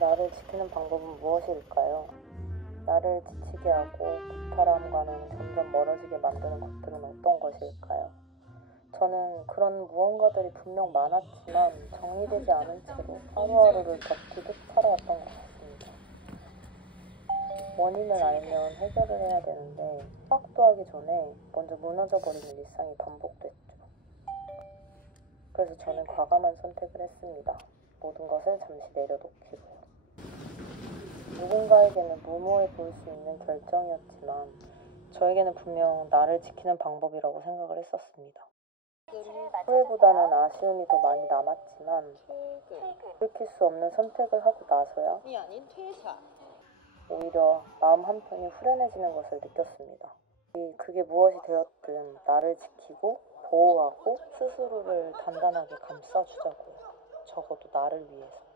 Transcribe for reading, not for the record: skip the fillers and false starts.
나를 지키는 방법은 무엇일까요? 나를 지치게 하고 무탈함과는 점점 멀어지게 만드는 것들은 어떤 것일까요? 저는 그런 무언가들이 분명 많았지만 정리되지 않은 채로 하루하루를 버티듯 살아왔던 것 같습니다. 원인을 알면 해결을 해야 되는데 파악도 하기 전에 먼저 무너져버리는 일상이 반복됐죠. 그래서 저는 과감한 선택을 했습니다. 모든 것을 잠시 내려놓기로요. 누군가에게는 무모해 보일 수 있는 결정이었지만 저에게는 분명 나를 지키는 방법이라고 생각을 했었습니다. 후회보다는 아쉬움이 더 많이 남았지만 돌이킬 수 없는 선택을 하고 나서야 오히려 마음 한편이 후련해지는 것을 느꼈습니다. 그게 무엇이 되었든 나를 지키고 보호하고 스스로를 단단하게 감싸주자고요. 적어도 나를 위해서.